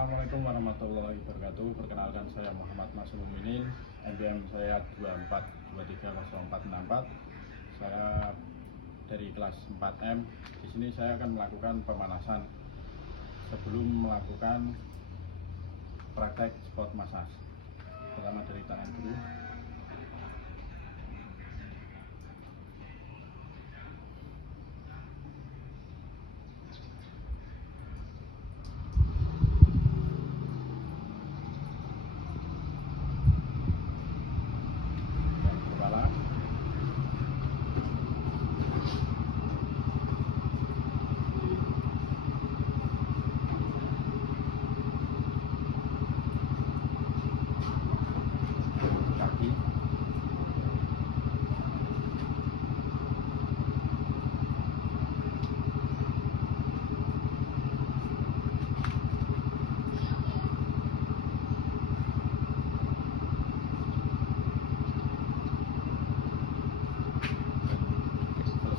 Assalamualaikum warahmatullahi wabarakatuh. Perkenalkan, saya Muhammad Masrul Minin, NPM saya 24230464. Saya dari kelas 4M. Di sini saya akan melakukan pemanasan sebelum melakukan praktek sport massage. Pertama dari tangan dulu.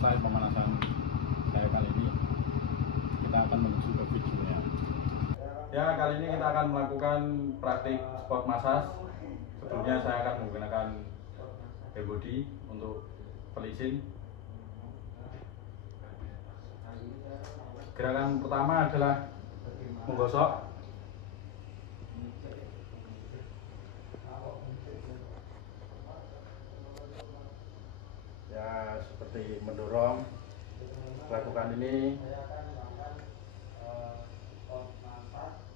Selesai pemanasan saya kali ini, kita akan menuju ke videonya. Ya, kali ini kita akan melakukan praktik sport massage. Sebelumnya saya akan menggunakan body untuk pelicin. Gerakan pertama adalah menggosok. Ya, seperti mendorong. Lakukan ini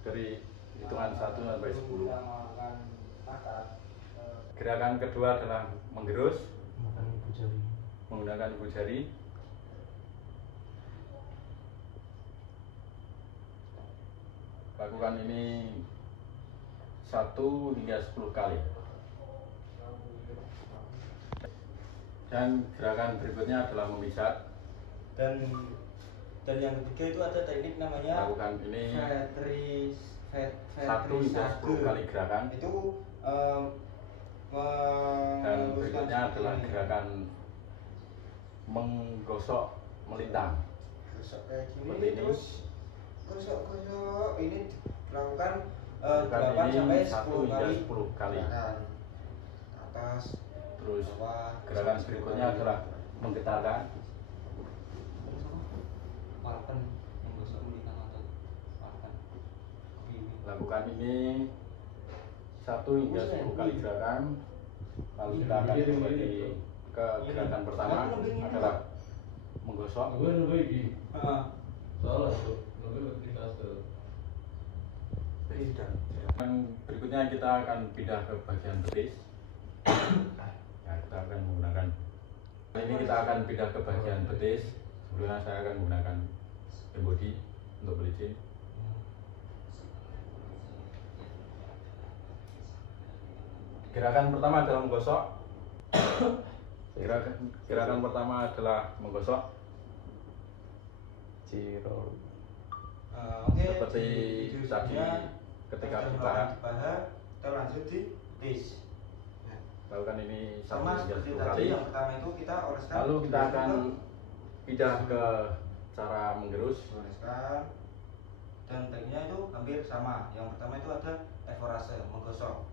dari hitungan 1 sampai 10. Gerakan kedua adalah menggerus menggunakan ibu jari. Lakukan ini 1 hingga 10 kali. Dan gerakan berikutnya adalah memijat. Dan yang ketiga itu ada teknik namanya Lakukan ini 1 hingga 10 kali gerakan. Itu dan berikutnya adalah gerakan menggosok melintang. gosok kayak gini, seperti ini. terus gosok ini dilakukan Lakukan 8 ini sampai 1 10 hingga kali 10 kali. gerakan atas. Terus bawah, gerakan berikutnya adalah menggetarkan. Parken menggosok melintang atau parken. Lakukan ini 1 hingga 10 kali gerakan. Lalu kita akan kembali ke gerakan pertama adalah menggosok. Dan berikutnya kita akan pindah ke bagian betis. Ya, kita akan menggunakan kali ini kita akan pindah ke bagian betis. Sebelumnya saya akan menggunakan body untuk pelicin. Gerakan pertama adalah menggosok. Gerakan pertama adalah menggosok. Seperti tadi ketika di paha, kita lanjut di betis. lakukan ini 1 Sama hingga seperti 10 tadi, kali. yang pertama itu kita oleskan. Lalu kita akan pindah ke cara menggerus. Oleskan. Dan tekniknya itu hampir sama. Yang pertama itu ada evorase, menggosok.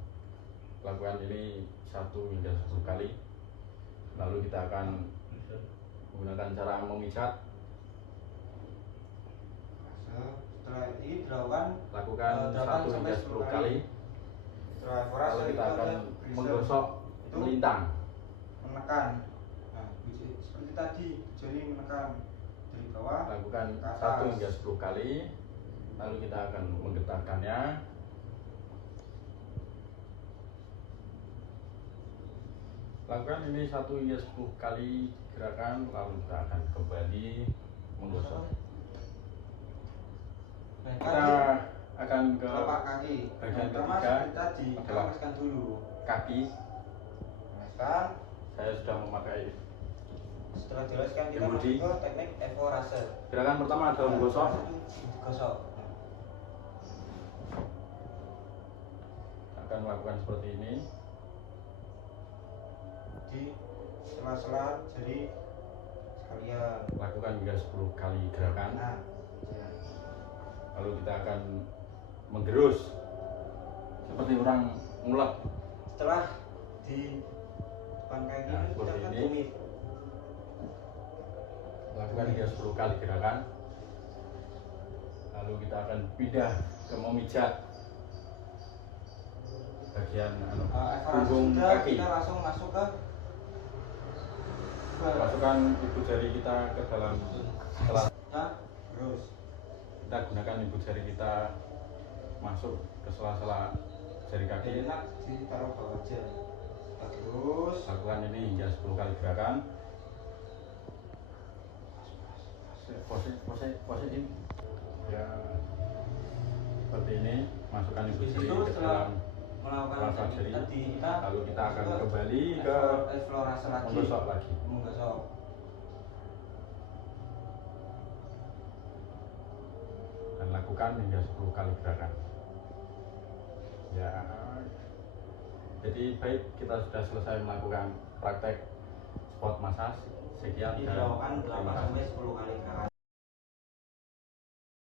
Lakukan ini 1 hingga 10 kali. Lalu kita akan menggunakan cara memijat. Setelah ini dilakukan Lakukan 1 hingga 10 kali. Setelah evorase Lalu kita itu akan ada grisel. menggosok Itu melintang. menekan. Nah, seperti tadi, jari menekan dari bawah. Lakukan ke atas. 1 hingga 10 kali. Lalu kita akan menggetarkannya. Lakukan ini 1 hingga 10 kali gerakan. Lalu kita akan kembali menggosok. Kita akan ke telapak kaki. bagian Yang pertama ketiga seperti tadi, kita adalah oleskan dulu. kaki. Oleskan. Saya sudah memakai Setelah dioleskan kita body. masuk ke teknik evorase. Gerakan pertama adalah menggosok. Gosok. Akan melakukan seperti ini. Di sela-sela jari sekalian. Lakukan hingga 10 kali gerakan. Nah, ya. Lalu kita akan menggerus seperti orang ngulek. Setelah di depan kaki Nah, ini kita seperti akan ini. tumit. Lakukan hingga 10 kali gerakan. Lalu kita akan pindah ke memijat bagian Evaluasi punggung sudah, kaki. kita langsung masuk ke Masukkan ibu jari kita ke dalam sela. kita terus Kita gunakan ibu jari kita masuk ke sela-sela jari kaki. jadi enak ditaruh bawah aja. Kita terus Lakukan ini hingga 10 kali gerakan. Pose ini. Ya, seperti ini. Masukkan ibu Habis jari itu ke setelah dalam melakukan kelapa teknik jari. tadi kita Lalu kita akan masuk kembali ke eksplorasi lagi, menggosok lagi. menggosok. Dan lakukan hingga 10 kali gerakan. Ya, jadi baik, kita sudah selesai melakukan praktek spot massage. Sekian Jadi dan dilakukan terima 8 kasih. sampai 10 kali gerakan.